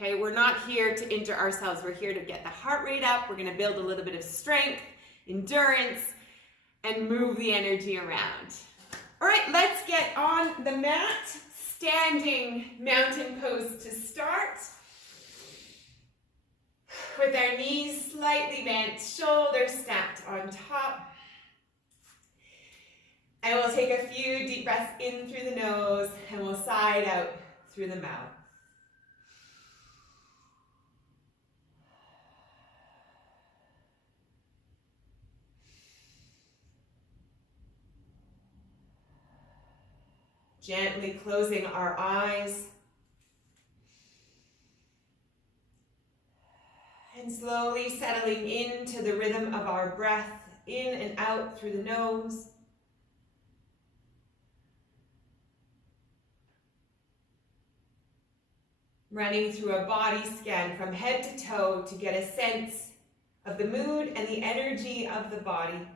Okay, we're not here to injure ourselves. We're here to get the heart rate up. We're going to build a little bit of strength, endurance, and move the energy around. All right, let's get on the mat. Standing mountain pose to start. With our knees slightly bent, shoulders stacked on top. And we'll take a few deep breaths in through the nose, and we'll side out through the mouth. Gently closing our eyes. And slowly settling into the rhythm of our breath, in and out through the nose. Running through a body scan from head to toe to get a sense of the mood and the energy of the body.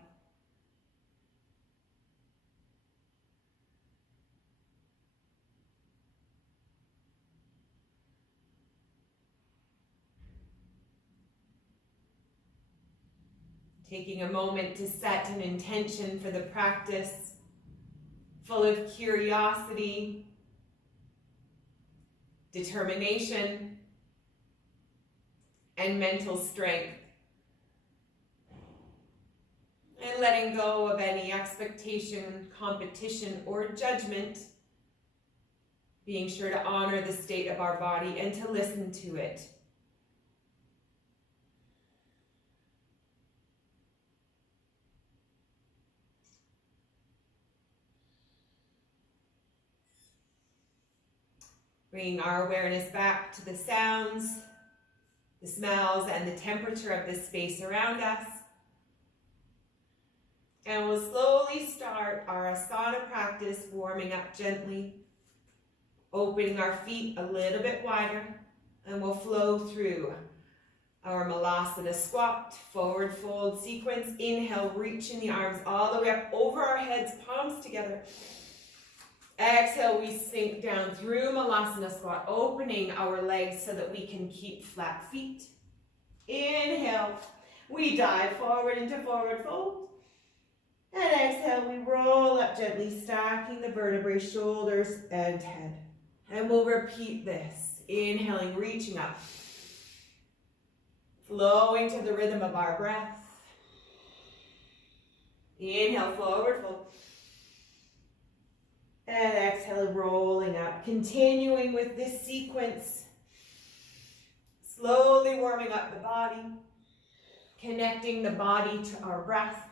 Taking a moment to set an intention for the practice, full of curiosity, determination, and mental strength. And letting go of any expectation, competition, or judgment, being sure to honor the state of our body and to listen to it. Bringing our awareness back to the sounds, the smells, and the temperature of the space around us. And we'll slowly start our asana practice, warming up gently, opening our feet a little bit wider, and we'll flow through our Malasana Squat, forward fold sequence. Inhale, reaching the arms all the way up over our heads, palms together. Exhale, we sink down through Malasana Squat, opening our legs so that we can keep flat feet. Inhale, we dive forward into forward fold. And exhale, we roll up gently, stacking the vertebrae, shoulders, and head. And we'll repeat this. Inhaling, reaching up. Flowing to the rhythm of our breath. Inhale, forward fold. And exhale, rolling up. Continuing with this sequence. Slowly warming up the body. Connecting the body to our breath.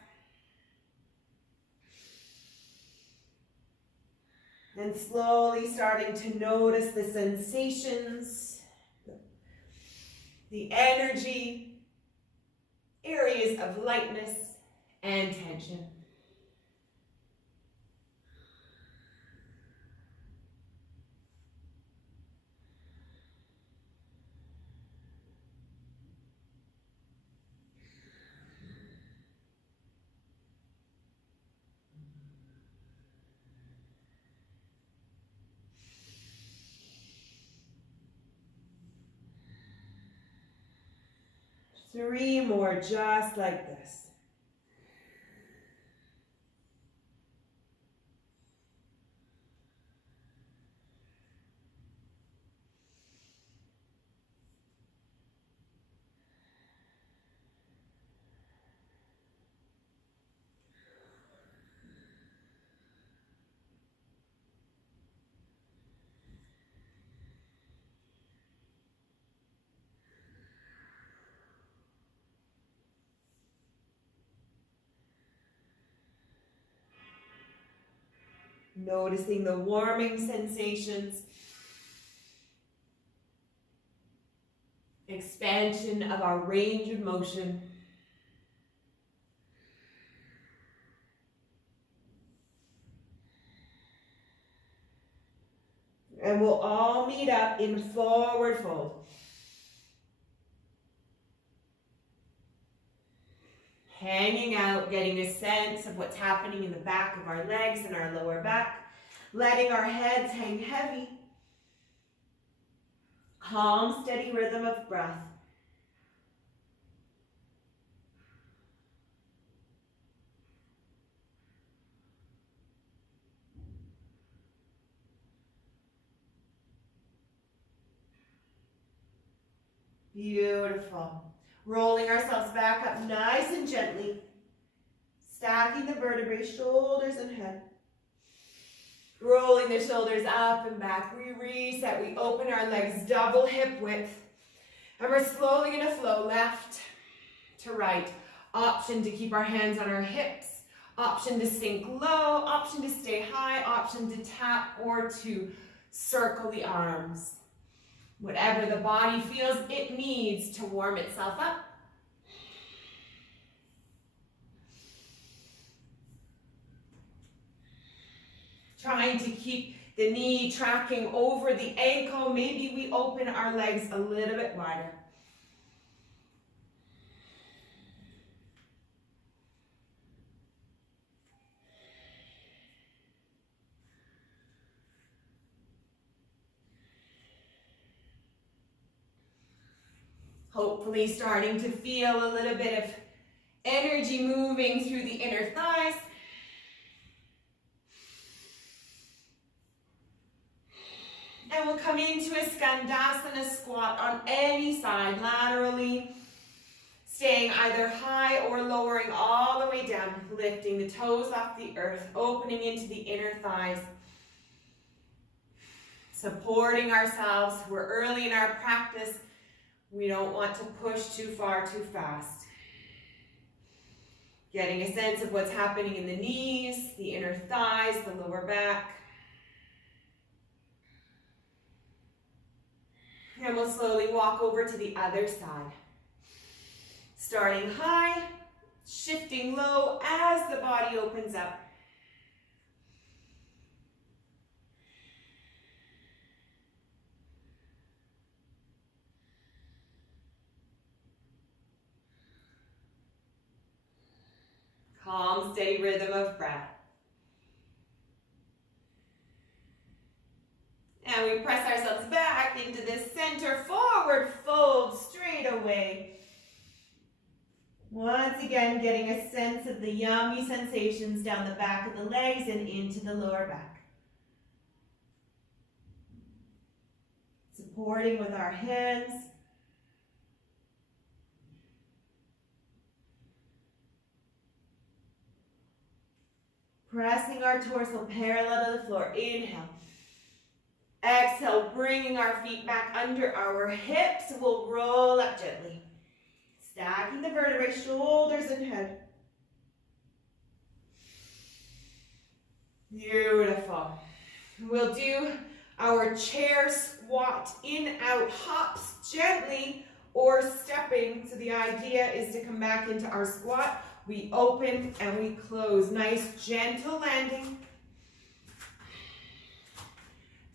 And slowly starting to notice the sensations, the energy, areas of lightness and tension. Three more just like this. Noticing the warming sensations, expansion of our range of motion. And we'll all meet up in forward fold. Hanging out, getting a sense of what's happening in the back of our legs and our lower back. Letting our heads hang heavy. Calm, steady rhythm of breath. Beautiful. Rolling ourselves back up nice and gently. Stacking the vertebrae, shoulders and head. Rolling the shoulders up and back. We reset. We open our legs double hip width. And we're slowly going to flow left to right. Option to keep our hands on our hips. Option to sink low. Option to stay high. Option to tap or to circle the arms. Whatever the body feels it needs to warm itself up. Trying to keep the knee tracking over the ankle. Maybe we open our legs a little bit wider. Hopefully starting to feel a little bit of energy moving through the inner thighs. And we'll come into a Skandasana squat on any side, laterally, staying either high or lowering all the way down, lifting the toes off the earth, opening into the inner thighs, supporting ourselves. We're early in our practice. We don't want to push too far too fast. Getting a sense of what's happening in the knees, the inner thighs, the lower back. And we'll slowly walk over to the other side. Starting high, shifting low as the body opens up. Calm, steady rhythm of breath. And we press ourselves back into the center, forward fold, straight away. Once again, getting a sense of the yummy sensations down the back of the legs and into the lower back. Supporting with our hands. Pressing our torso parallel to the floor. Inhale. Exhale, bringing our feet back under our hips. We'll roll up gently. Stacking the vertebrae, shoulders and head. Beautiful. We'll do our chair squat, in, out, hops gently or stepping. So the idea is to come back into our squat. We open and we close. Nice, gentle landing.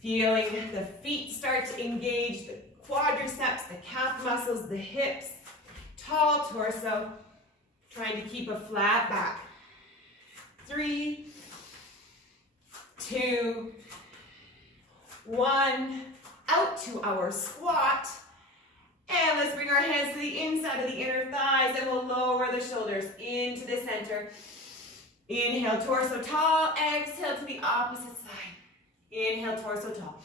Feeling the feet start to engage the quadriceps, the calf muscles, the hips. Tall torso. Trying to keep a flat back. 3, 2, 1. Out to our squat. And let's bring our hands to the inside of the inner thighs and we'll lower the shoulders into the center. Inhale, torso tall. Exhale to the opposite side. Inhale, torso tall.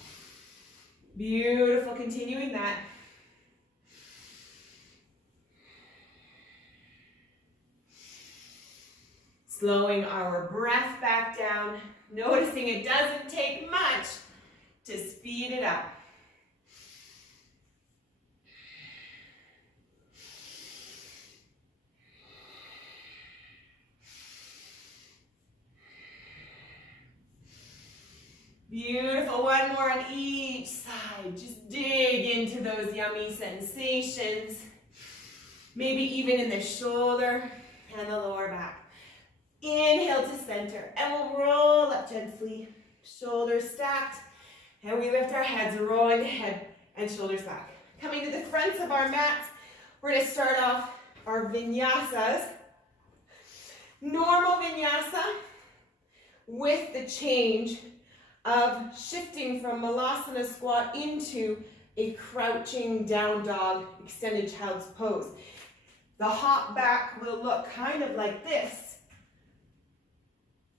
Beautiful, continuing that. Slowing our breath back down. Noticing it doesn't take much to speed it up. Beautiful, one more on each side. Just dig into those yummy sensations. Maybe even in the shoulder and the lower back. Inhale to center and we'll roll up gently. Shoulders stacked and we lift our heads, rolling the head and shoulders back. Coming to the fronts of our mats, we're going to start off our vinyasas. Normal vinyasa with the change of shifting from Malasana Squat into a crouching down dog, extended child's pose. The hop back will look kind of like this.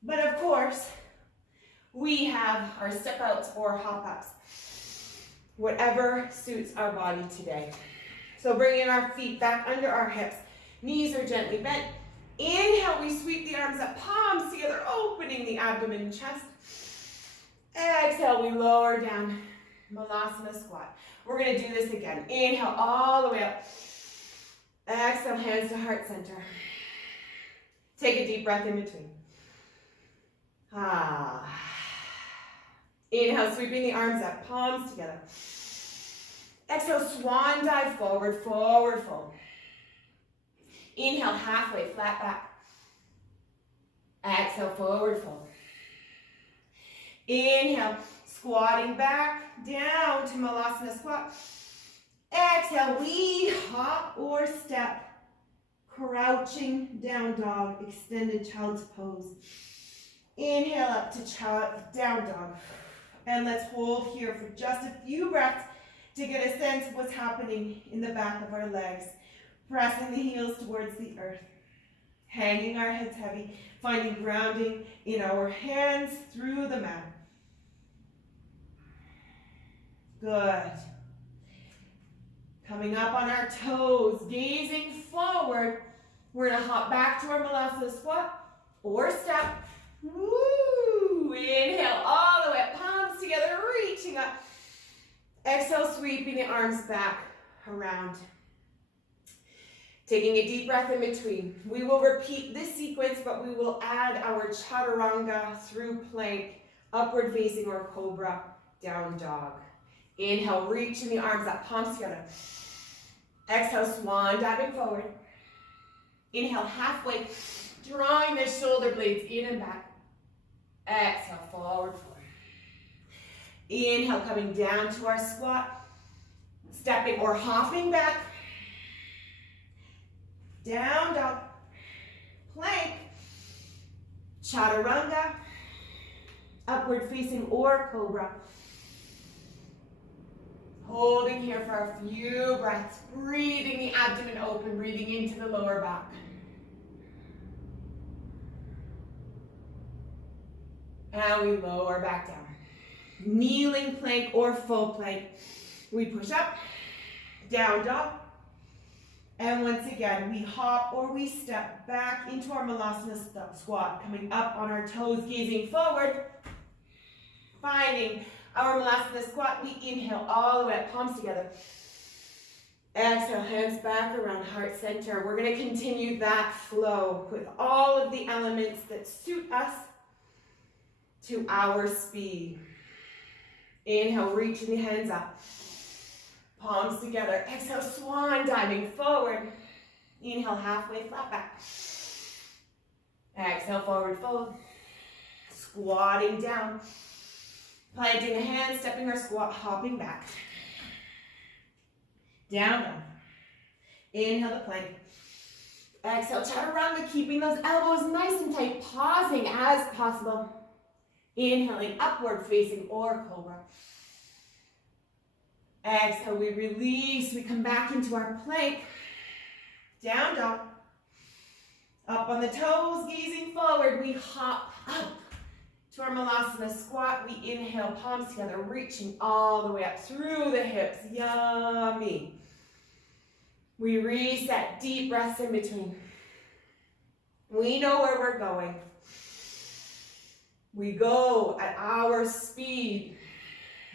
But of course, we have our step outs or hop ups. Whatever suits our body today. So bringing our feet back under our hips. Knees are gently bent. Inhale, we sweep the arms up, palms together, opening the abdomen and chest. Exhale, we lower down. Malasana Squat. We're going to do this again. Inhale all the way up. Exhale, hands to heart center. Take a deep breath in between. Inhale, sweeping the arms up, palms together. Exhale, swan dive forward, forward fold. Inhale, halfway, flat back. Exhale, forward fold. Inhale, squatting back, down to Malasana Squat. Exhale, we hop or step. Crouching down dog, extended child's pose. Inhale up to down dog. And let's hold here for just a few breaths to get a sense of what's happening in the back of our legs. Pressing the heels towards the earth. Hanging our heads heavy. Finding grounding in our hands through the mat. Good. Coming up on our toes, gazing forward. We're going to hop back to our Malasana Squat or step. Woo! Inhale all the way up, palms together, reaching up. Exhale, sweeping the arms back around. Taking a deep breath in between. We will repeat this sequence, but we will add our chaturanga through plank, upward facing or cobra, down dog. Inhale, reaching the arms up, palms together. Exhale, swan diving forward. Inhale, halfway, drawing the shoulder blades in and back. Exhale, forward fold. Inhale, coming down to our squat. Stepping or hopping back. Down dog. Plank. Chaturanga. Upward facing or cobra. Holding here for a few breaths. Breathing the abdomen open, breathing into the lower back. And we lower back down. Kneeling plank or full plank. We push up, down dog. And once again, we hop or we step back into our Malasana Squat. Coming up on our toes, gazing forward. Finding our Malasana Squat. We inhale all the way up, palms together. Exhale, hands back around heart center. We're going to continue that flow with all of the elements that suit us to our speed. Inhale, reaching the hands up. Palms together. Exhale, swan diving forward. Inhale, halfway, flat back. Exhale, forward fold. Squatting down. Planting the hands, stepping our squat, hopping back. Down dog. Inhale the plank. Exhale, chaturanga, keeping those elbows nice and tight, pausing as possible. Inhaling, upward facing or cobra. Exhale, we release, we come back into our plank. Down dog. Up on the toes, gazing forward, we hop up to our Malasana Squat. We inhale, palms together, reaching all the way up through the hips. Yummy. We reset, deep breaths in between. We know where we're going. We go at our speed,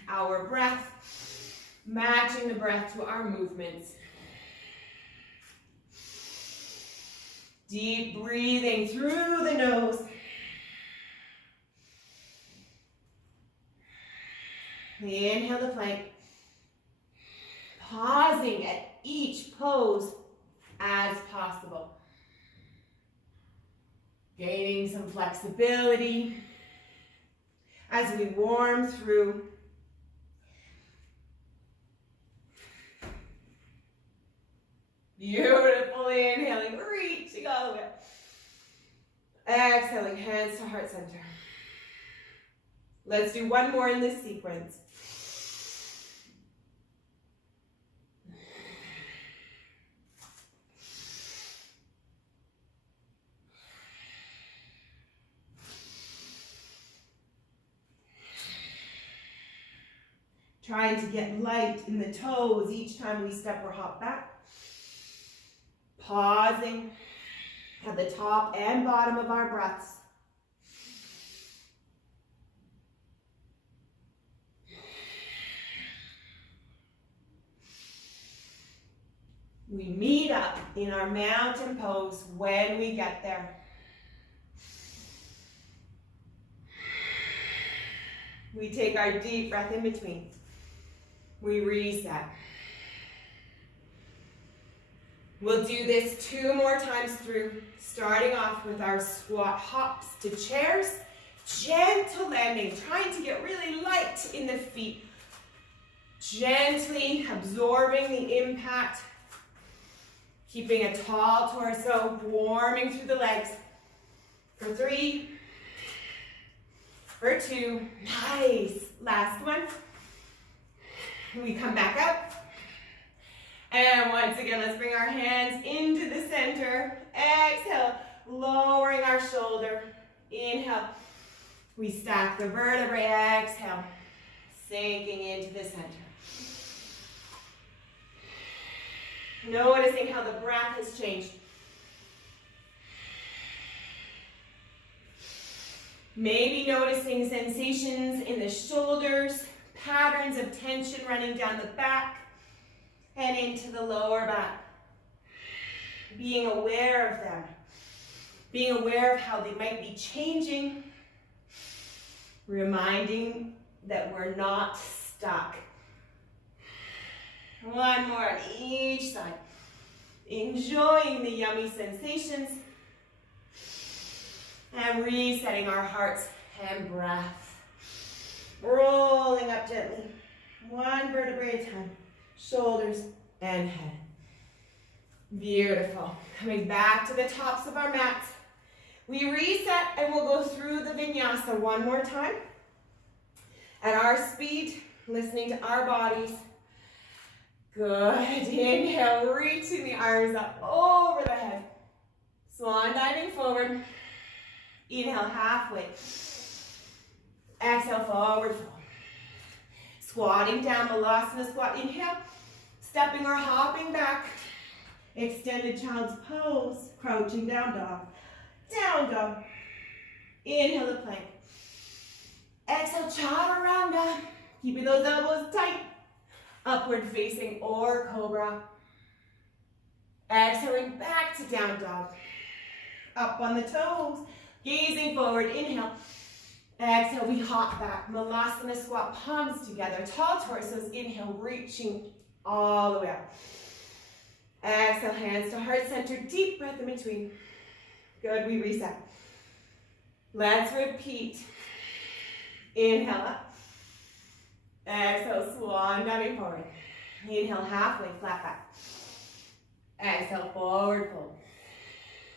our breath, matching the breath to our movements. Deep breathing through the nose. Inhale the plank. Pausing at each pose as possible. Gaining some flexibility as we warm through. Beautifully inhaling, reaching all the way. Exhaling, hands to heart center. Let's do one more in this sequence. Trying to get light in the toes each time we step or hop back. Pausing at the top and bottom of our breaths. We meet up in our mountain pose when we get there. We take our deep breath in between. We reset. We'll do this 2 more times through, starting off with our squat hops to chairs. Gentle landing, trying to get really light in the feet. Gently absorbing the impact. Keeping a tall torso, warming through the legs. For 3, for 2, nice. Last one. We come back up. And once again, let's bring our hands into the center. Exhale, lowering our shoulder. Inhale. We stack the vertebrae. Exhale, sinking into the center. Noticing how the breath has changed. Maybe noticing sensations in the shoulders, patterns of tension running down the back and into the lower back. Being aware of them. Being aware of how they might be changing. Reminding that we're not stuck. One more on each side. Enjoying the yummy sensations. And resetting our hearts and breath. Rolling up gently. One vertebrae at a time. Shoulders and head. Beautiful. Coming back to the tops of our mats. We reset and we'll go through the vinyasa one more time. At our speed, listening to our bodies. Good. Inhale, reaching the arms up over the head. Swan diving forward. Inhale, halfway. Exhale, forward fold. Squatting down, Malasana Squat. Inhale, stepping or hopping back. Extended child's pose. Crouching down dog. Down dog. Inhale the plank. Exhale, chaturanga. Keeping those elbows tight. Upward facing or cobra. Exhaling back to down dog. Up on the toes. Gazing forward. Inhale. Exhale, we hop back. Malasana Squat, palms together. Tall torsos. Inhale, reaching all the way up. Exhale, hands to heart center. Deep breath in between. Good, we reset. Let's repeat. Inhale up. Exhale, swan diving forward. Inhale, halfway, flat back. Exhale, forward fold.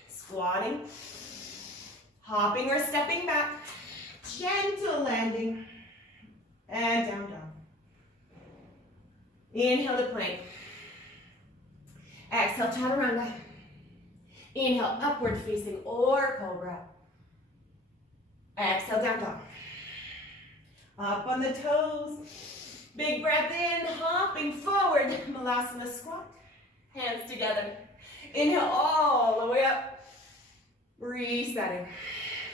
Squatting. Hopping or stepping back. Gentle landing. And down dog. Inhale to plank. Exhale, chaturanga. Inhale, upward facing or cobra. Exhale, down dog. Up on the toes. Big breath in, hopping forward. Malasana Squat. Hands together. Inhale all the way up. Resetting.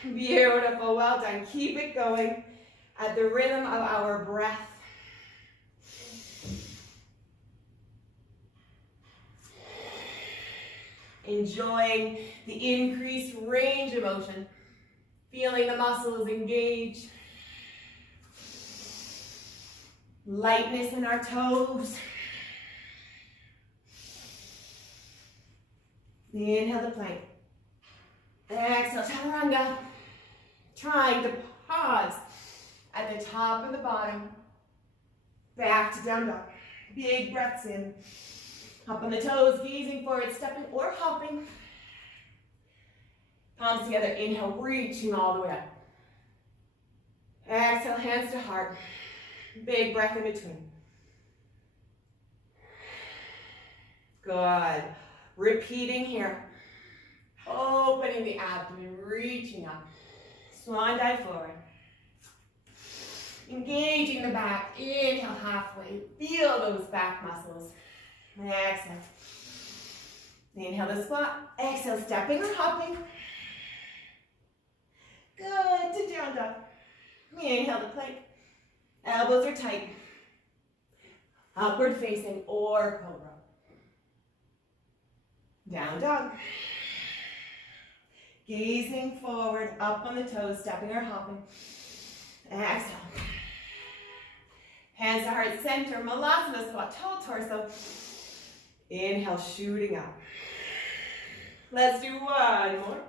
Beautiful, well done. Keep it going at the rhythm of our breath. Enjoying the increased range of motion. Feeling the muscles engage. Lightness in our toes. Inhale the plank. Exhale, chaturanga. Trying to pause at the top and the bottom. Back to down dog. Big breaths in. Up on the toes, gazing forward, stepping or hopping. Palms together, inhale, reaching all the way up. Exhale, hands to heart. Big breath in between. Good. Repeating here. Opening the abdomen, reaching up. Swan dive forward. Engaging the back. Inhale halfway. Feel those back muscles. Exhale. Inhale the squat. Exhale, stepping or hopping. Good, to down dog. Inhale the plank. Elbows are tight. Upward facing or cobra. Down dog. Gazing forward, up on the toes, stepping or hopping. Exhale. Hands to heart center, Malasana Squat, toe torso. Inhale, shooting up. Let's do one more.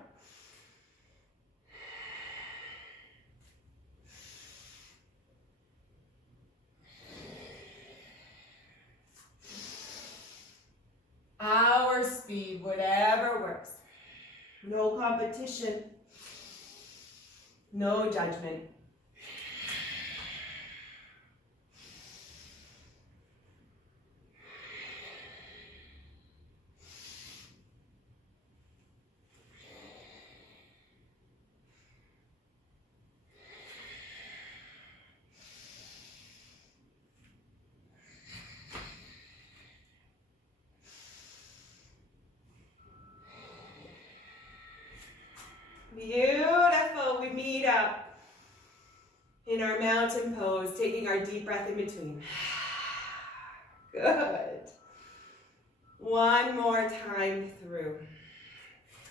Our speed, whatever works. No competition. No judgment. Beautiful. We meet up in our mountain pose, taking our deep breath in between. Good. One more time through.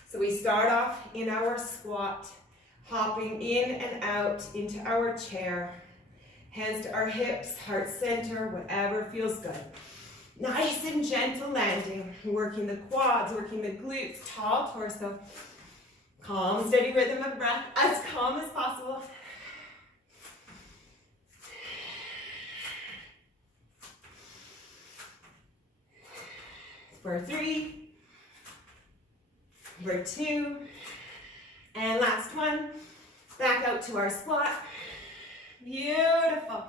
So we start off in our squat, hopping in and out into our chair. Hands to our hips, heart center, whatever feels good. Nice and gentle landing, working the quads, working the glutes, tall torso. Calm, steady rhythm of breath, as calm as possible. For 3, for 2, and last one. Back out to our squat. Beautiful.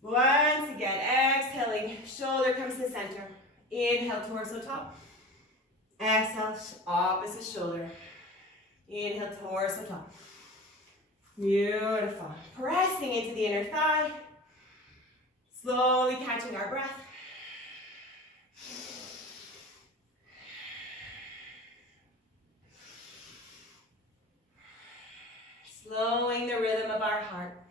Once again, exhaling, shoulder comes to the center. Inhale, torso top. Exhale, opposite shoulder. Inhale, torso top. Beautiful. Pressing into the inner thigh. Slowly catching our breath. Slowing the rhythm of our heart.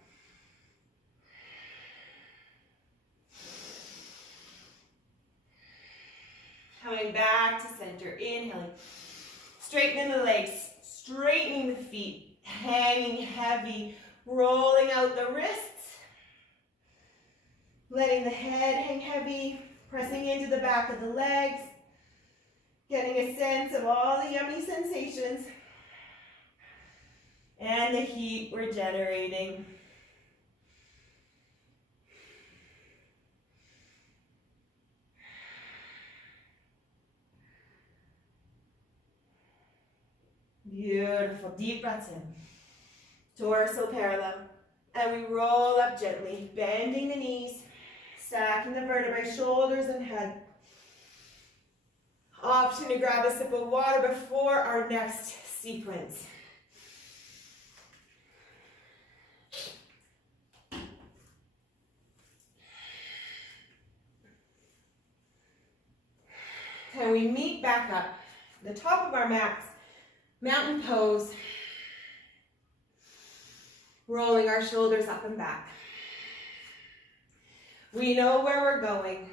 Coming back to center, inhaling. Straightening the legs, straightening the feet, hanging heavy, rolling out the wrists. Letting the head hang heavy, pressing into the back of the legs. Getting a sense of all the yummy sensations. And the heat we're generating. Beautiful. Deep breaths in. Torso parallel. And we roll up gently, bending the knees, stacking the vertebrae, shoulders and head. Option to grab a sip of water before our next sequence. And we meet back up, the top of our mats, mountain pose, rolling our shoulders up and back. We know where we're going.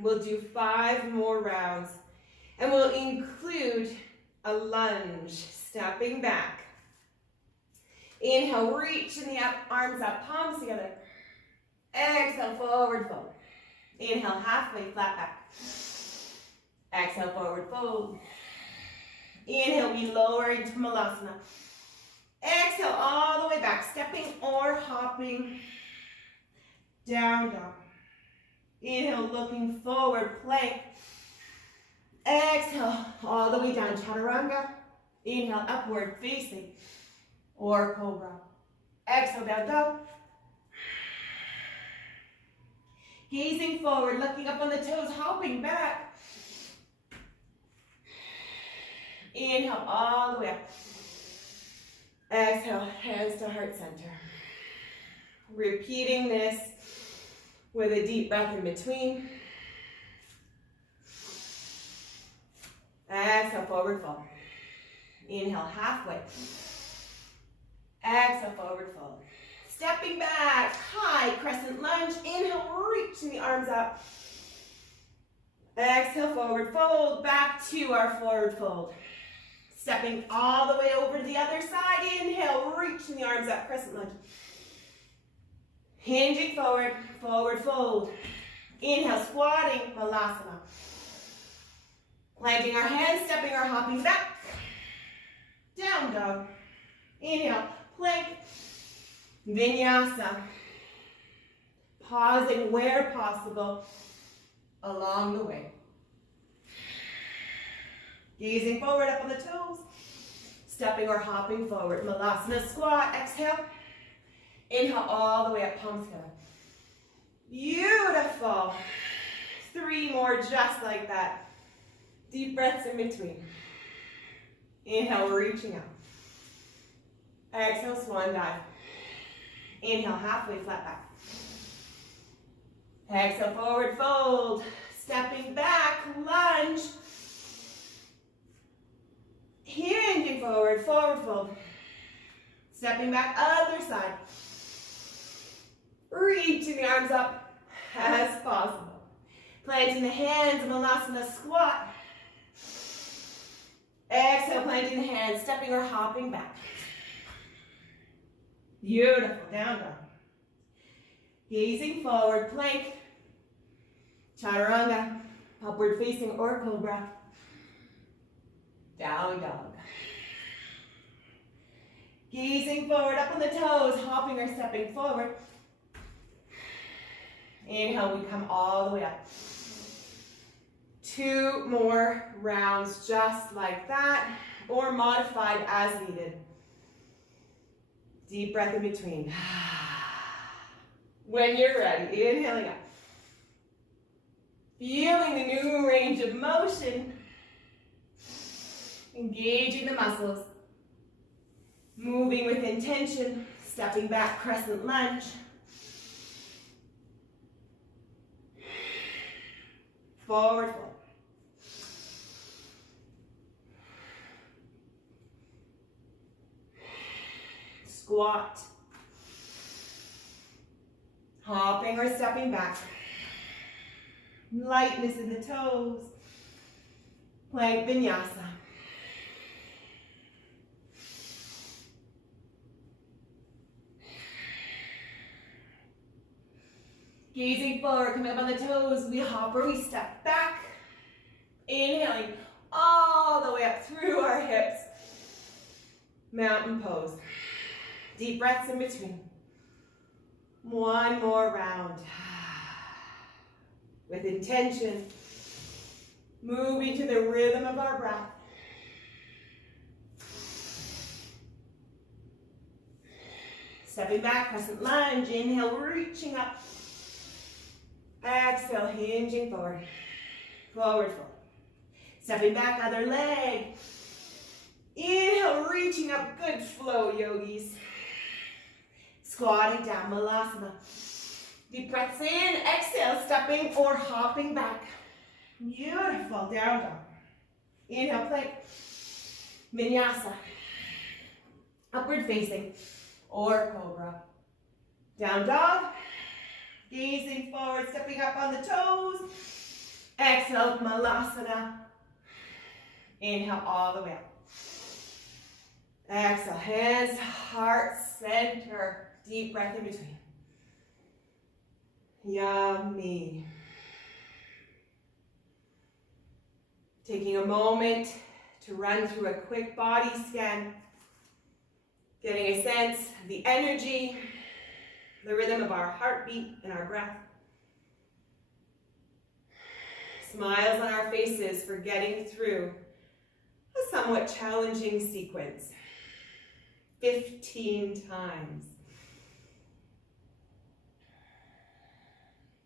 We'll do 5 more rounds, and we'll include a lunge, stepping back. Inhale, reaching the arms up, palms together. Exhale, forward fold. Inhale, halfway, flat back. Exhale, forward fold. Inhale, we lower into Malasana. Exhale, all the way back, stepping or hopping. Down dog. Inhale, looking forward, plank. Exhale, all the way down, chaturanga. Inhale, upward facing, or cobra. Exhale, down dog. Gazing forward, looking up on the toes, hopping back. Inhale, all the way up. Exhale, hands to heart center. Repeating this with a deep breath in between. Exhale, forward fold. Inhale, halfway. Exhale, forward fold. Stepping back, high crescent lunge. Inhale, reaching the arms up. Exhale, forward fold. Back to our forward fold. Stepping all the way over to the other side. Inhale, reaching the arms up, crescent lunge. Hinging forward, forward fold. Inhale, squatting, Malasana. Planting our hands, stepping or hopping back. Down dog. Inhale, plank. Vinyasa. Pausing where possible along the way. Gazing forward up on the toes. Stepping or hopping forward. Malasana Squat. Exhale. Inhale all the way up, palms together. Beautiful. 3 more just like that. Deep breaths in between. Inhale, reaching up. Exhale, swan dive. Inhale, halfway flat back. Exhale, forward fold. Stepping back, lunge. Hinging forward, forward fold. Stepping back, other side. Reaching the arms up as possible. Planting the hands, Malasana Squat. Exhale, planting the hands, stepping or hopping back. Beautiful, down dog. Gazing forward, plank. Chaturanga, upward facing or cobra. Down dog. Gazing forward, up on the toes, hopping or stepping forward. Inhale, we come all the way up. 2 more rounds just like that, or modified as needed. Deep breath in between. When you're ready, inhaling up. Feeling the new range of motion. Engaging the muscles. Moving with intention. Stepping back, crescent lunge. Forward fold. Squat. Hopping or stepping back. Lightness in the toes. Plank Vinyasa. Gazing forward, coming up on the toes, we hop or we step back. Inhaling all the way up through our hips. Mountain pose. Deep breaths in between. 1 more round. With intention, moving to the rhythm of our breath. Stepping back, crescent lunge. Inhale, reaching up. Exhale, hinging forward. Forward fold. Stepping back, other leg. Inhale, reaching up. Good flow, yogis. Squatting down, Malasana. Deep breaths in. Exhale, stepping or hopping back. Beautiful, down dog. Inhale, plank. Vinyasa. Upward facing or cobra. Down dog. Gazing forward, stepping up on the toes. Exhale, Malasana. Inhale all the way up. Exhale, hands, heart, center. Deep breath in between. Yummy. Taking a moment to run through a quick body scan. Getting a sense of the energy, the rhythm of our heartbeat and our breath. Smiles on our faces for getting through a somewhat challenging sequence. 15 times.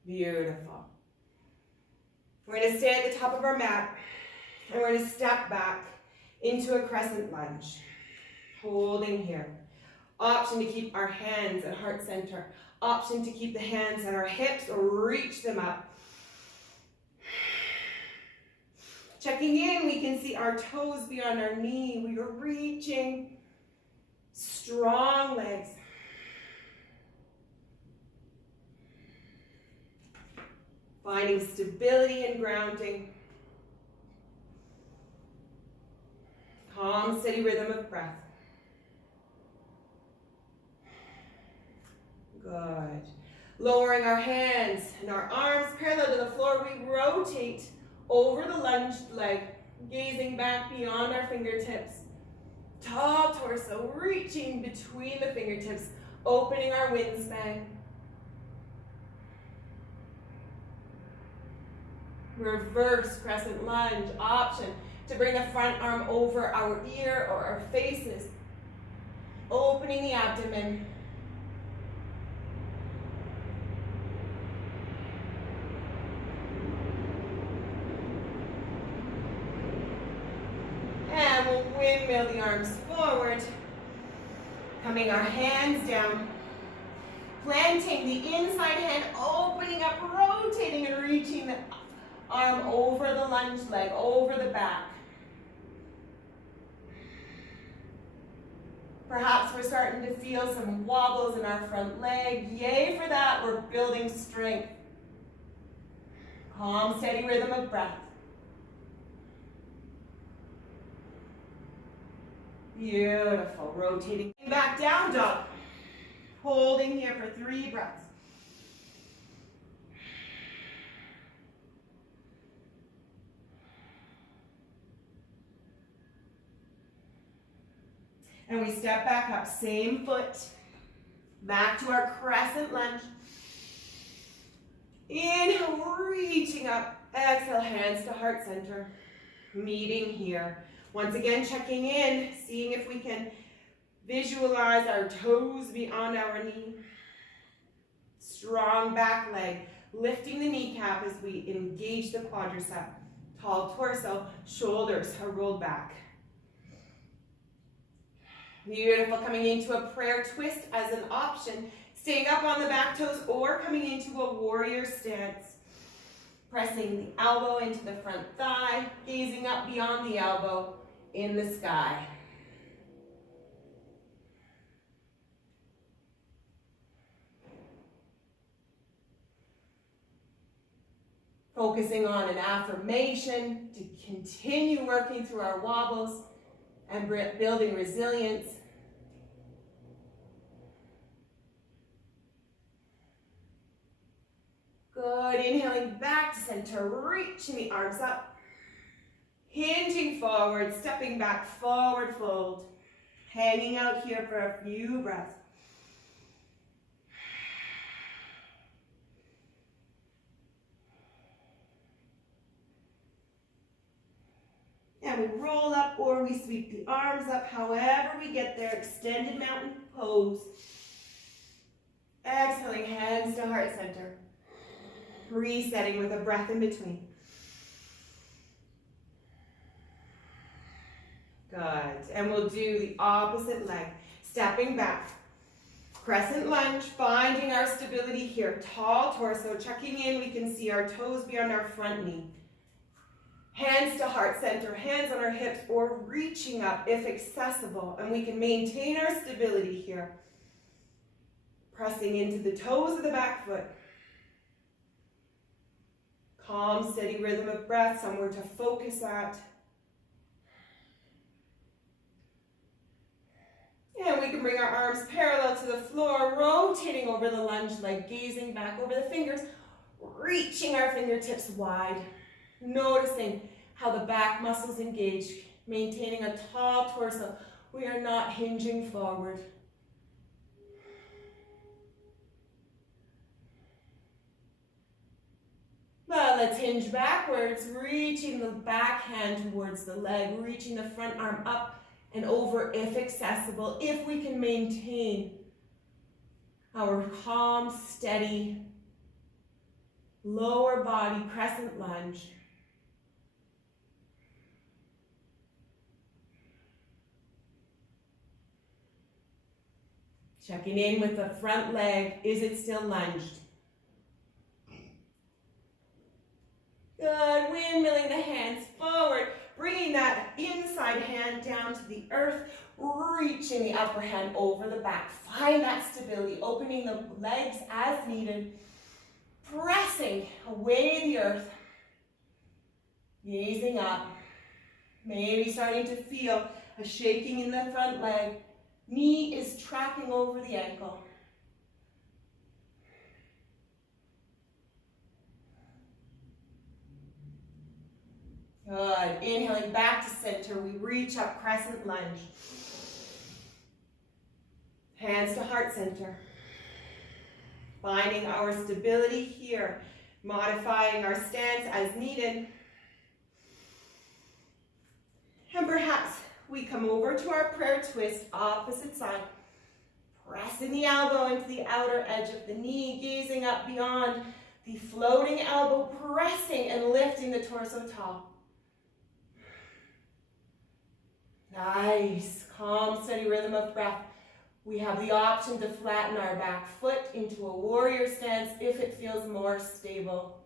Beautiful. We're going to stay at the top of our mat and we're going to step back into a crescent lunge. Holding here. Option to keep our hands at heart center. Option to keep the hands at our hips or reach them up. Checking in, we can see our toes beyond our knee. We are reaching. Strong legs. Finding stability and grounding. Calm, steady rhythm of breath. Good. Lowering our hands and our arms parallel to the floor, we rotate over the lunged leg, gazing back beyond our fingertips. Tall torso, reaching between the fingertips, opening our wingspan. Reverse crescent lunge, option to bring the front arm over our ear or our faces, opening the abdomen. And we'll windmill the arms forward, coming our hands down, planting the inside hand, opening up, rotating and reaching the arm over the lunge leg, over the back. Perhaps we're starting to feel some wobbles in our front leg. Yay for that, we're building strength. Calm, steady rhythm of breath. Beautiful, rotating back down dog. Holding here for 3 breaths. And we step back up, same foot, back to our crescent lunge. Inhale, reaching up. Exhale, hands to heart center. Meeting here. Once again, checking in, seeing if we can visualize our toes beyond our knee. Strong back leg, lifting the kneecap as we engage the quadricep. Tall torso, shoulders are rolled back. Beautiful, coming into a prayer twist as an option. Staying up on the back toes or coming into a warrior stance. Pressing the elbow into the front thigh, gazing up beyond the elbow in the sky. Focusing on an affirmation to continue working through our wobbles and building resilience. Good, inhaling back to center, reaching the arms up. Hinging forward, stepping back, forward fold. Hanging out here for a few breaths. And we roll up or we sweep the arms up, however we get there. Extended mountain pose. Exhaling, hands to heart center. Resetting with a breath in between. Good. And we'll do the opposite leg. Stepping back. Crescent lunge, finding our stability here. Tall torso, checking in. We can see our toes beyond our front knee. Hands to heart center, hands on our hips or reaching up if accessible. And we can maintain our stability here. Pressing into the toes of the back foot. Calm, steady rhythm of breath, somewhere to focus at. And we can bring our arms parallel to the floor, rotating over the lunge leg, gazing back over the fingers, reaching our fingertips wide. Noticing how the back muscles engage, maintaining a tall torso. We are not hinging forward. But let's hinge backwards, reaching the back hand towards the leg, reaching the front arm up and over if accessible, if we can maintain our calm, steady, lower body crescent lunge. Checking in with the front leg. Is it still lunged? Good. Windmilling the hands forward. Bringing that inside hand down to the earth. Reaching the upper hand over the back. Find that stability. Opening the legs as needed. Pressing away the earth. Gazing up. Maybe starting to feel a shaking in the front leg. Knee is tracking over the ankle. Good. Inhaling back to center. We reach up, crescent lunge. Hands to heart center. Finding our stability here. Modifying our stance as needed. And perhaps we come over to our prayer twist, opposite side. Pressing the elbow into the outer edge of the knee, gazing up beyond the floating elbow, pressing and lifting the torso tall. Nice, calm, steady rhythm of breath. We have the option to flatten our back foot into a warrior stance if it feels more stable.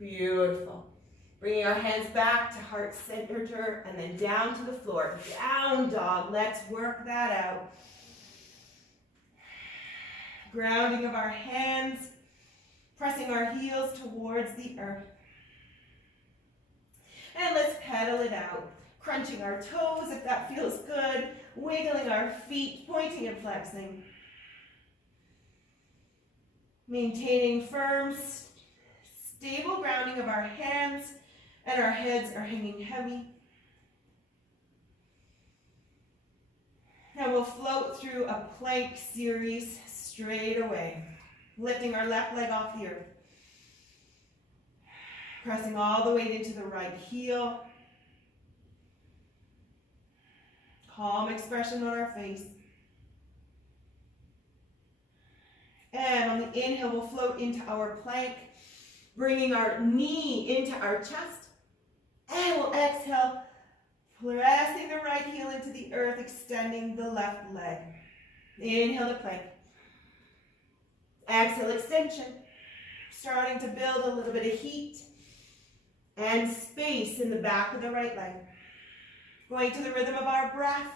Beautiful. Bringing our hands back to heart center and then down to the floor. Down dog. Let's work that out. Grounding of our hands. Pressing our heels towards the earth. And let's pedal it out. Crunching our toes if that feels good. Wiggling our feet, pointing and flexing. Maintaining firm, stable grounding of our hands, and our heads are hanging heavy. Now we'll float through a plank series straight away. Lifting our left leg off the earth. Pressing all the weight into the right heel. Calm expression on our face. And on the inhale, we'll float into our plank, bringing our knee into our chest. And we'll exhale, pressing the right heel into the earth, extending the left leg. Inhale to plank. Exhale, extension. Starting to build a little bit of heat and space in the back of the right leg. Going to the rhythm of our breath.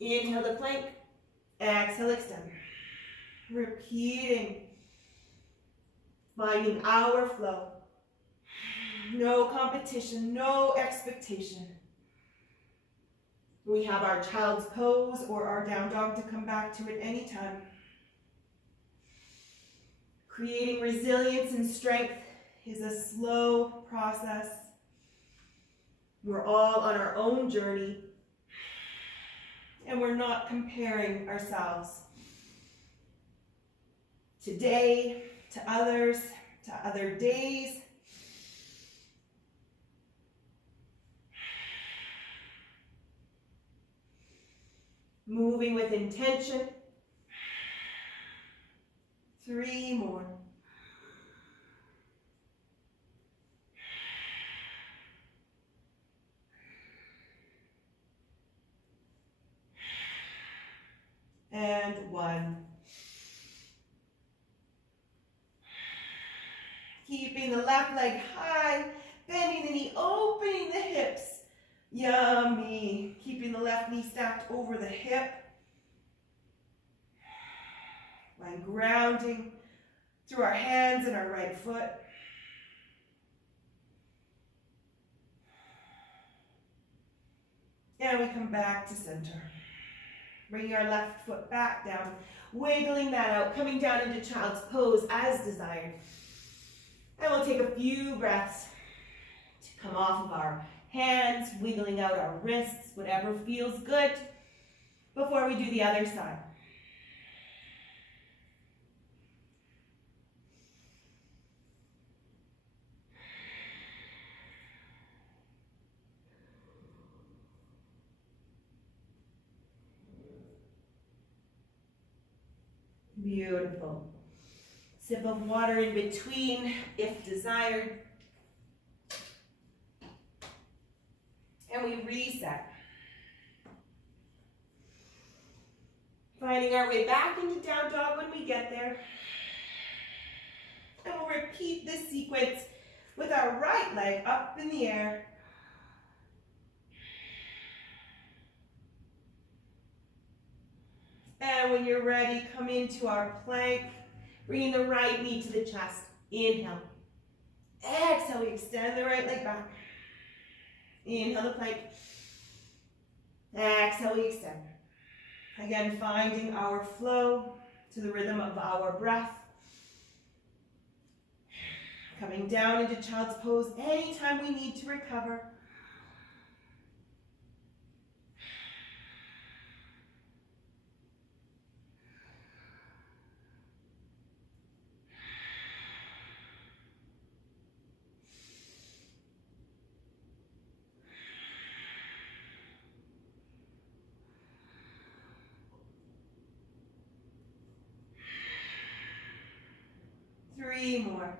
Inhale to plank. Exhale, extend. Repeating. Finding our flow. No competition, no expectation. We have our child's pose or our down dog to come back to at any time. Creating resilience and strength is a slow process. We're all on our own journey, and we're not comparing ourselves today to others, to other days. Moving with intention. 3 more. And 1. Keeping the left leg high, bending the knee, opening the hips. Yummy. Keeping the left knee stacked over the hip. By grounding through our hands and our right foot. And we come back to center. Bringing our left foot back down, wiggling that out, coming down into child's pose as desired. And we'll take a few breaths to come off of our hands, wiggling out our wrists, whatever feels good, before we do the other side. Beautiful. Sip of water in between if desired. and we reset. Finding our way back into down dog when we get there. And we'll repeat this sequence with our right leg up in the air. And when you're ready, come into our plank, bringing the right knee to the chest. Inhale. Exhale, we extend the right leg back. Inhale the plank. Exhale, we extend. Again, finding our flow to the rhythm of our breath. Coming down into child's pose anytime we need to recover. Three more.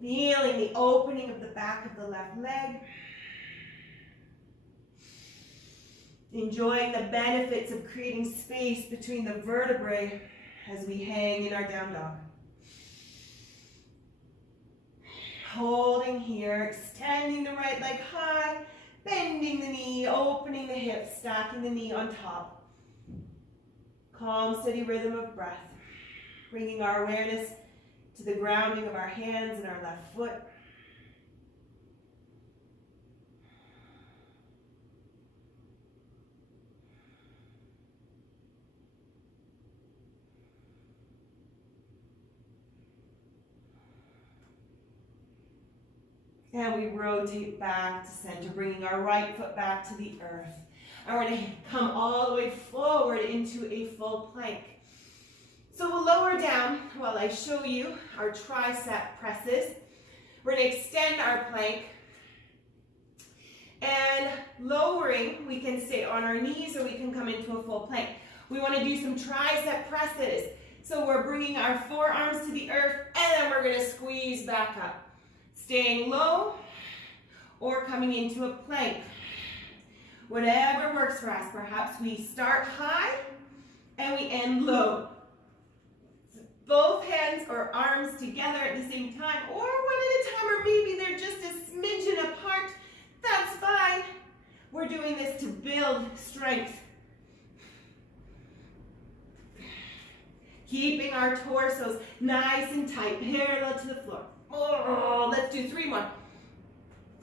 Feeling the opening of the back of the left leg. Enjoying the benefits of creating space between the vertebrae as we hang in our down dog. Holding here, extending the right leg high, bending the knee, opening the hips, stacking the knee on top. Calm, steady rhythm of breath. Bringing our awareness to the grounding of our hands and our left foot. And we rotate back to center, bringing our right foot back to the earth. And we're going to come all the way forward into a full plank. So we'll lower down while I show you our tricep presses. We're going to extend our plank. And lowering, we can stay on our knees or we can come into a full plank. We want to do some tricep presses. So we're bringing our forearms to the earth and then we're going to squeeze back up. Staying low or coming into a plank. Whatever works for us. Perhaps we start high and we end low. Both hands or arms together at the same time, or one at a time, or maybe they're just a smidgen apart. That's fine. We're doing this to build strength. Keeping our torsos nice and tight, parallel to the floor. Oh, let's do three more.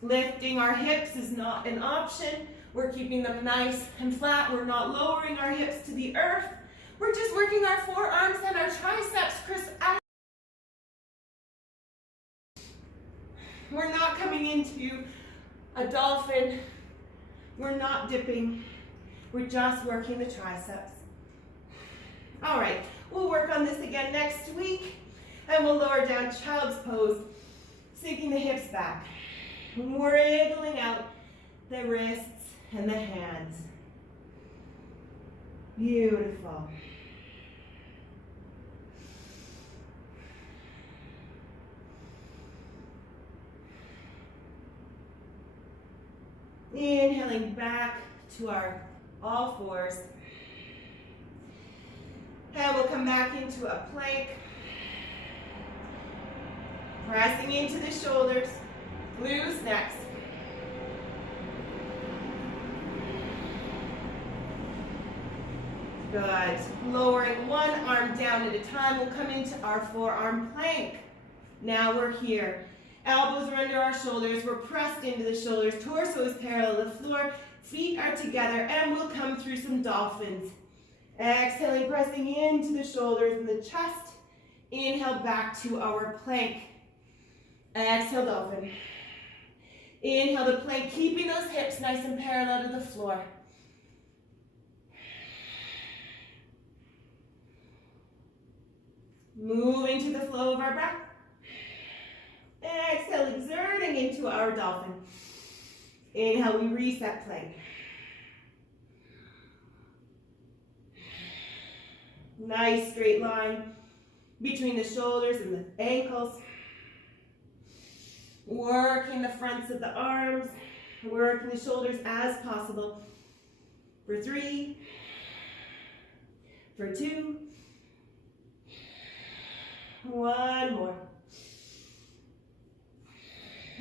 Lifting our hips is not an option. We're keeping them nice and flat. We're not lowering our hips to the earth. We're just working our forearms and our triceps, We're not coming into a dolphin. We're not dipping. We're just working the triceps. All right, we'll work on this again next week. And we'll lower down child's pose, sinking the hips back. Wiggling out the wrists and the hands. Beautiful. Inhaling back to our all fours. And we'll come back into a plank. Pressing into the shoulders. Glutes next. Good. Lowering one arm down at a time. We'll come into our forearm plank. Now we're here. Elbows are under our shoulders. We're pressed into the shoulders. Torso is parallel to the floor. Feet are together. And we'll come through some dolphins. Exhaling, pressing into the shoulders and the chest. Inhale back to our plank. Exhale, dolphin. Inhale the plank, keeping those hips nice and parallel to the floor. Moving to the flow of our breath. Exhale, exerting into our dolphin. Inhale, we reset plank. Nice straight line between the shoulders and the ankles. Working the fronts of the arms. Working the shoulders as possible. For 3, for 2, 1 more.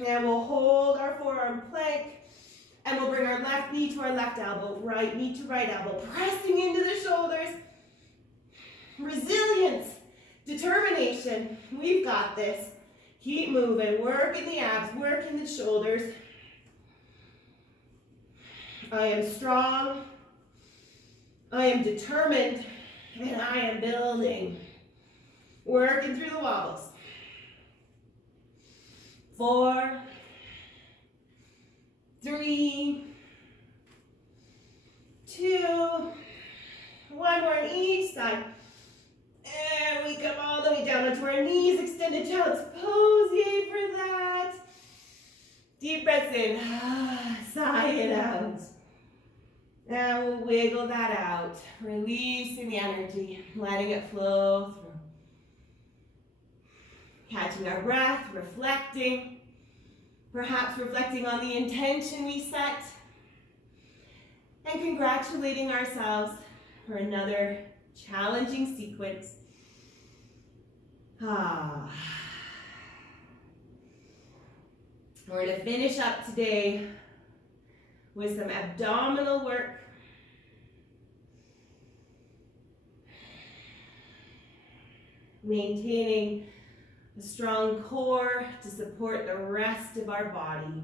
And we'll hold our forearm plank, and we'll bring our left knee to our left elbow, right knee to right elbow, pressing into the shoulders. Resilience, determination, we've got this. Keep moving, working the abs, working the shoulders. I am strong, I am determined, and I am building. Working through the wobbles. 4, 3, 2, 1 more on each side. And we come all the way down onto our knees, extended child's pose. Yay for that. Deep breaths in, sigh it out. Now we'll wiggle that out, releasing the energy, letting it flow through. Catching our breath, reflecting, perhaps reflecting on the intention we set, and congratulating ourselves for another challenging sequence. We're going to finish up today with some abdominal work. Maintaining a strong core to support the rest of our body.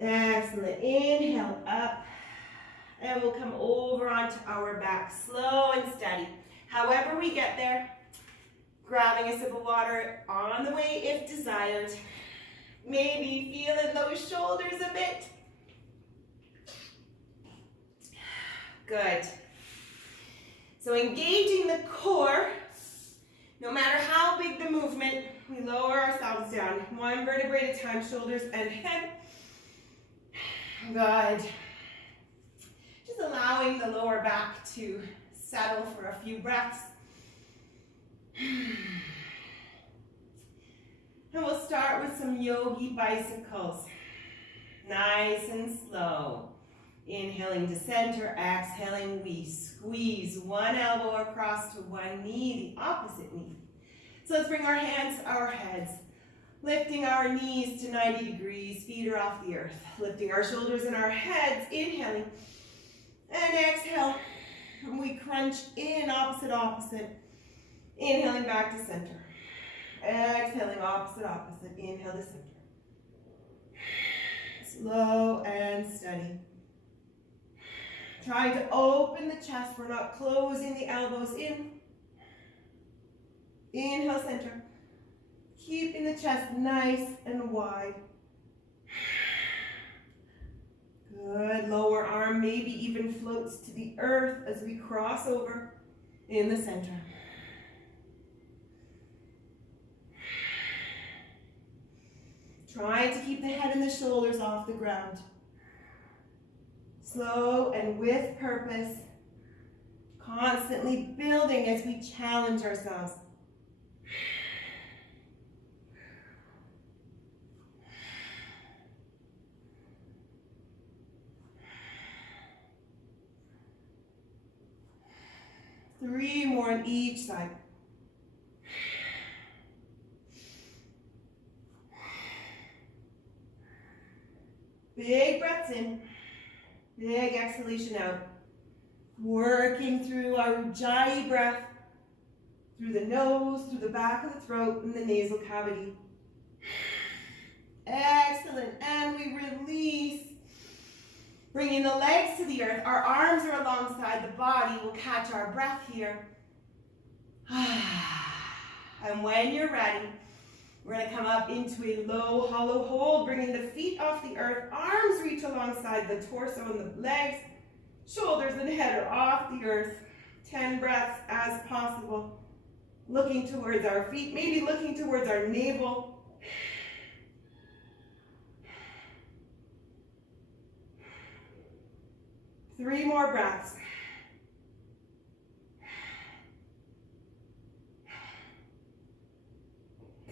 Excellent. Inhale up. And we'll come over onto our back, slow and steady. However we get there, grabbing a sip of water on the way if desired. Maybe feeling those shoulders a bit. Good. So engaging the core, no matter how big the movement, we lower ourselves down. 1 vertebrae at a time, shoulders and head. Good. Just allowing the lower back to settle for a few breaths. And we'll start with some yogi bicycles. Nice and slow. Inhaling to center, exhaling, we squeeze one elbow across to one knee, the opposite knee. So let's bring our hands to our heads, lifting our knees to 90 degrees, feet are off the earth, lifting our shoulders and our heads, inhaling, and exhale. And we crunch in, opposite, opposite, inhaling back to center, exhaling, opposite, opposite, inhale to center. Slow and steady. Trying to open the chest, we're not closing the elbows in. Inhale, center. Keeping the chest nice and wide. Good, lower arm maybe even floats to the earth as we cross over in the center. Trying to keep the head and the shoulders off the ground. Slow and with purpose, constantly building as we challenge ourselves. Three more on each side. Big breaths in. Big exhalation out. Working through our Ujjayi breath, through the nose, through the back of the throat, and the nasal cavity. Excellent. And we release. Bringing the legs to the earth. Our arms are alongside the body. We'll catch our breath here. And when you're ready, we're going to come up into a low, hollow hold, bringing the feet off the earth, arms reach alongside the torso and the legs, shoulders and head are off the earth. 10 breaths as possible. Looking towards our feet, maybe looking towards our navel. Three more breaths.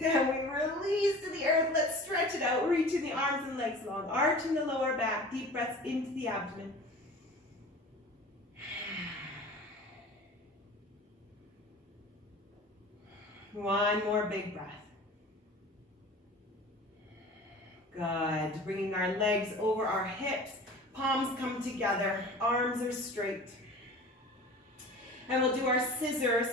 And we release to the earth. Let's stretch it out, reaching the arms and legs long, arching the lower back, deep breaths into the abdomen. One more big breath. Good. Bringing our legs over our hips, palms come together, arms are straight. And we'll do our scissors.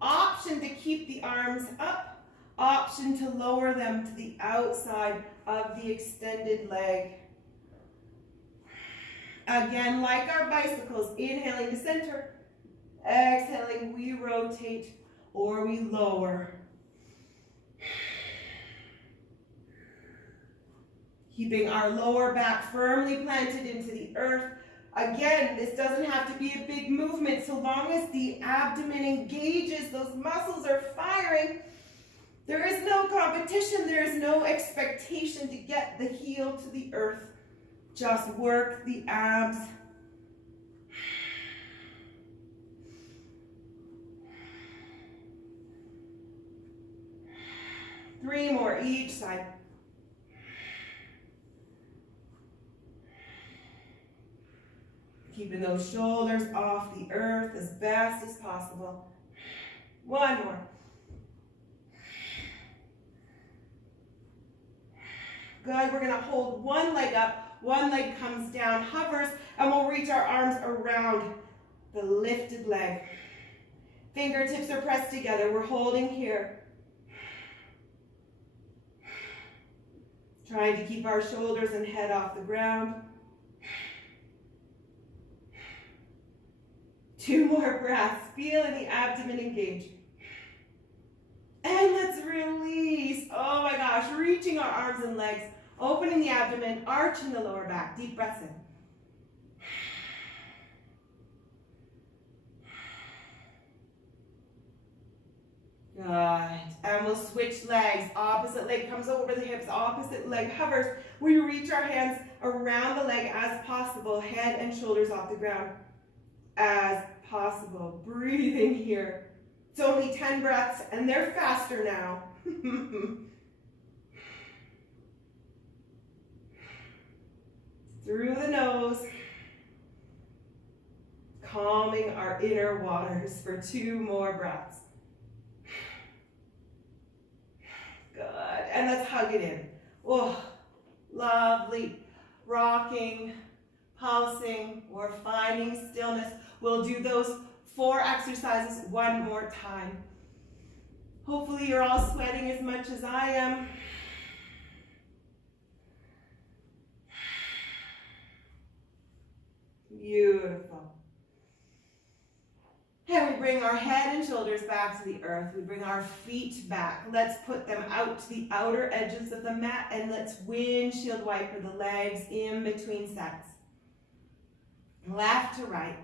Option to keep the arms up, option to lower them to the outside of the extended leg. Again, like our bicycles, inhaling to center, exhaling, we rotate or we lower. Keeping our lower back firmly planted into the earth. Again, this doesn't have to be a big movement so long as the abdomen engages, those muscles are firing. There is no competition, there is no expectation to get the heel to the earth. Just work the abs. Three more each side. Keeping those shoulders off the earth as best as possible. One more. Good, we're gonna hold one leg up, one leg comes down, hovers, and we'll reach our arms around the lifted leg. Fingertips are pressed together, we're holding here. Trying to keep our shoulders and head off the ground. 2 more breaths, feeling the abdomen engage. And let's release. Oh my gosh, reaching our arms and legs, opening the abdomen, arching the lower back. Deep breaths in. Good. And we'll switch legs. Opposite leg comes over the hips, opposite leg hovers. We reach our hands around the leg as possible, head and shoulders off the ground as possible. Breathing here. It's only 10 breaths and they're faster now. Through the nose. Calming our inner waters for 2 more breaths. Good. And let's hug it in. Oh, lovely. Rocking, pulsing, or finding stillness. We'll do those 4 exercises one more time. Hopefully you're all sweating as much as I am. Beautiful. And we bring our head and shoulders back to the earth. We bring our feet back. Let's put them out to the outer edges of the mat and let's windshield wiper the legs in between sets. Left to right.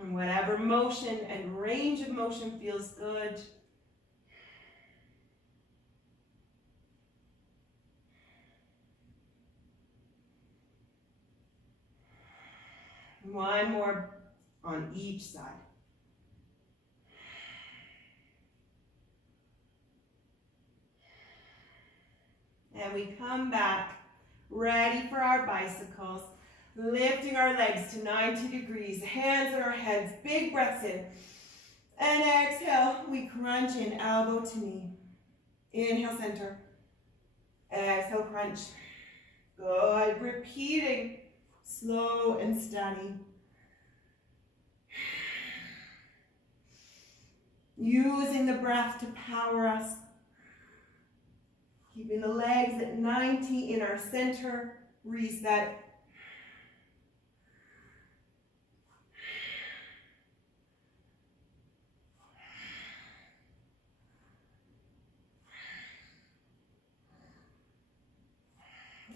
And whatever motion and range of motion feels good. One more on each side. And we come back, ready for our bicycles. Lifting our legs to 90 degrees, hands on our heads, big breaths in. And exhale, we crunch in, elbow to knee. Inhale, center. Exhale, crunch. Good, repeating, slow and steady. Using the breath to power us. Keeping the legs at 90 in our center, reset.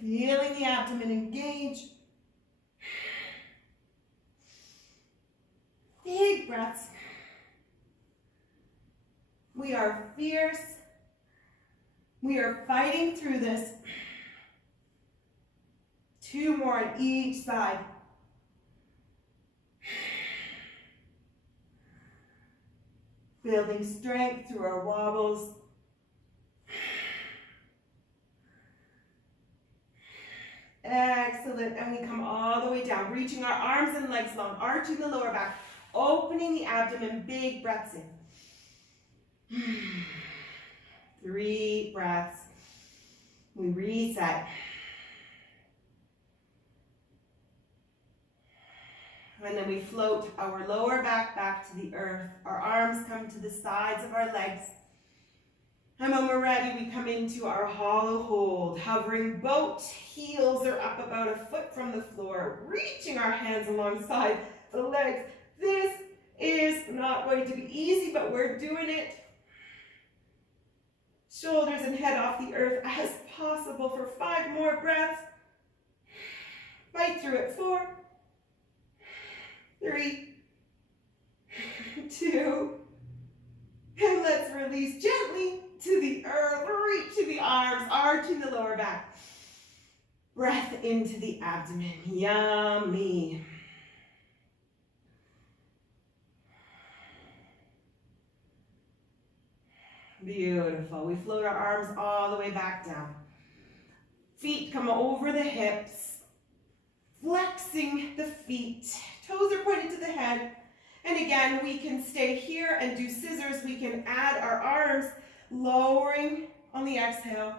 Feeling the abdomen engage. Big breaths. We are fierce. We are fighting through this. 2 more on each side. Building strength through our wobbles. Excellent. And we come all the way down, reaching our arms and legs long, arching the lower back, opening the abdomen, big breaths in. 3 breaths. We reset. And then we float our lower back to the earth. Our arms come to the sides of our legs. And when we're ready, we come into our hollow hold, hovering boat. Heels are up about a foot from the floor, reaching our hands alongside the legs. This is not going to be easy, but we're doing it. Shoulders and head off the earth as possible for 5 more breaths. Fight through it. 4, 3, 2, and let's release gently to the earth, reaching the arms, arching the lower back. Breath into the abdomen. Yummy. Beautiful. We float our arms all the way back down. Feet come over the hips, flexing the feet. Toes are pointed to the head. And again, we can stay here and do scissors. We can add our arms, lowering on the exhale.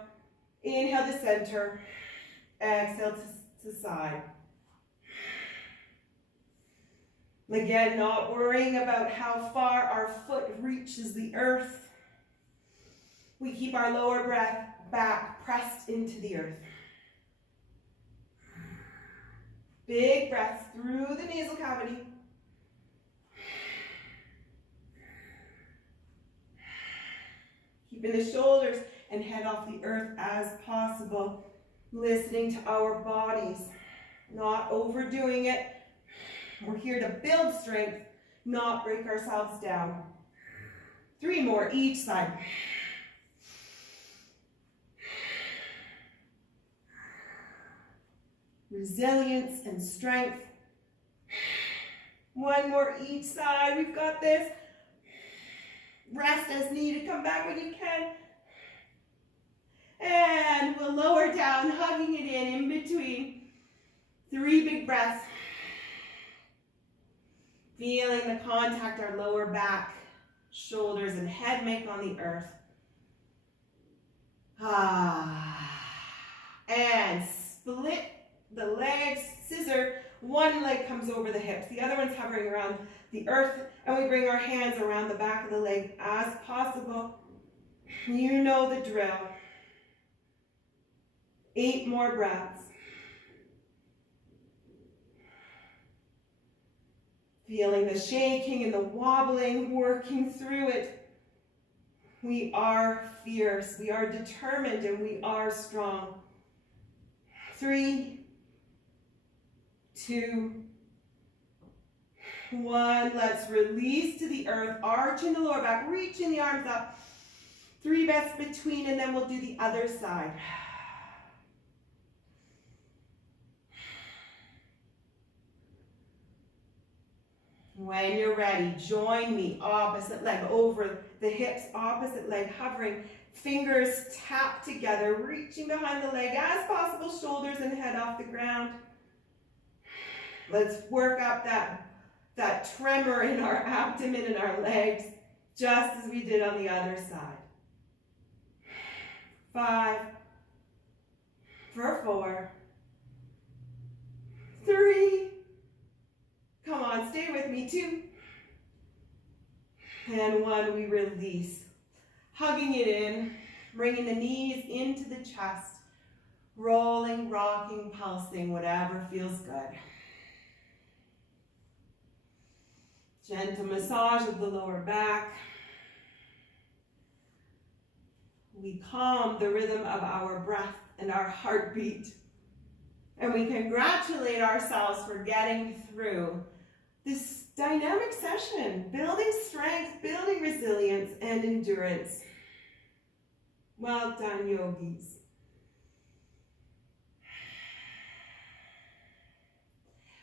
Inhale to center. Exhale to side. Again, not worrying about how far our foot reaches the earth. We keep our lower back pressed into the earth. Big breaths through the nasal cavity. Keeping the shoulders and head off the earth as possible. Listening to our bodies, not overdoing it. We're here to build strength, not break ourselves down. 3 more each side. Resilience and strength. 1 more each side. We've got this. Rest as needed. Come back when you can. And we'll lower down, hugging it in between. 3 big breaths. Feeling the contact our lower back, shoulders, and head make on the earth. And split the legs, scissor. 1 leg comes over the hips, the other one's hovering around the earth, and we bring our hands around the back of the leg as possible. You know the drill. 8 more breaths. Feeling the shaking and the wobbling, working through it. We are fierce, we are determined, and we are strong. 3, 2, 1. Let's release to the earth, arching the lower back, reaching the arms up. 3 breaths between, and then we'll do the other side. When you're ready, join me. Opposite leg over the hips, opposite leg hovering. Fingers tap together, reaching behind the leg as possible, shoulders and head off the ground. Let's work up that tremor in our abdomen and our legs, just as we did on the other side. 5, for 4, 3, come on, stay with me, 2, and 1, we release. Hugging it in, bringing the knees into the chest, rolling, rocking, pulsing, whatever feels good. Gentle massage of the lower back. We calm the rhythm of our breath and our heartbeat. And we congratulate ourselves for getting through this dynamic session, building strength, building resilience, and endurance. Well done, yogis.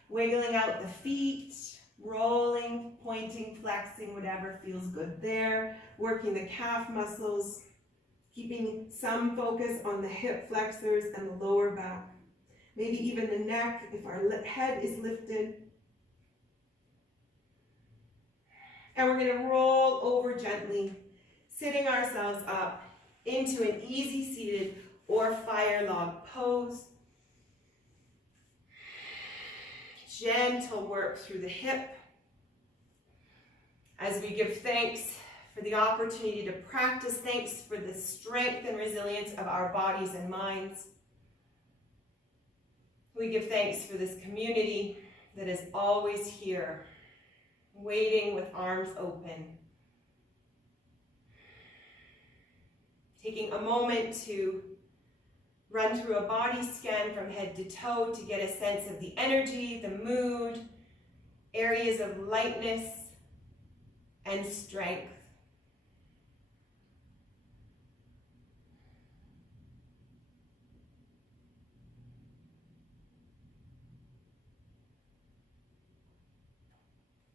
Wiggling out the feet, Rolling, pointing, flexing, whatever feels good there. Working the calf muscles, keeping some focus on the hip flexors and the lower back. Maybe even the neck if our head is lifted. And we're going to roll over gently, sitting ourselves up into an easy seated or fire log pose. Gentle work through the hip as we give thanks for the opportunity to practice, thanks for the strength and resilience of our bodies and minds. We give thanks for this community that is always here, waiting with arms open. Taking a moment to run through a body scan from head to toe to get a sense of the energy, the mood, areas of lightness and strength.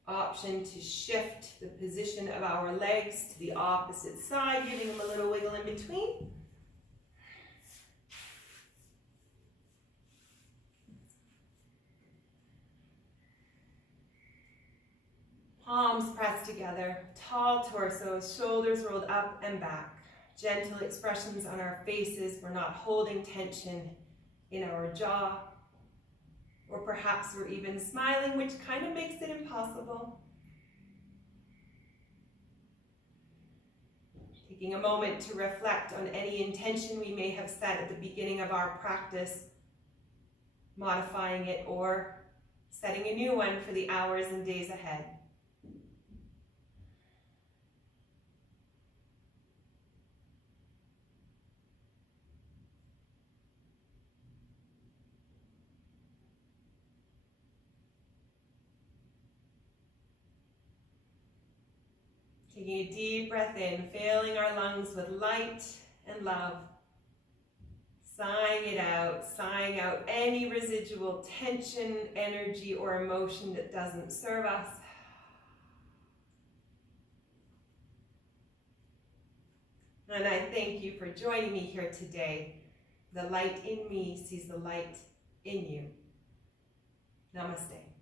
Option to shift the position of our legs to the opposite side, giving them a little wiggle in between. Palms pressed together, tall torsos, shoulders rolled up and back. Gentle expressions on our faces. We're not holding tension in our jaw. Or perhaps we're even smiling, which kind of makes it impossible. Taking a moment to reflect on any intention we may have set at the beginning of our practice, modifying it or setting a new one for the hours and days ahead. Taking a deep breath in, filling our lungs with light and love. Sighing it out, sighing out any residual tension, energy, or emotion that doesn't serve us. And I thank you for joining me here today. The light in me sees the light in you. Namaste.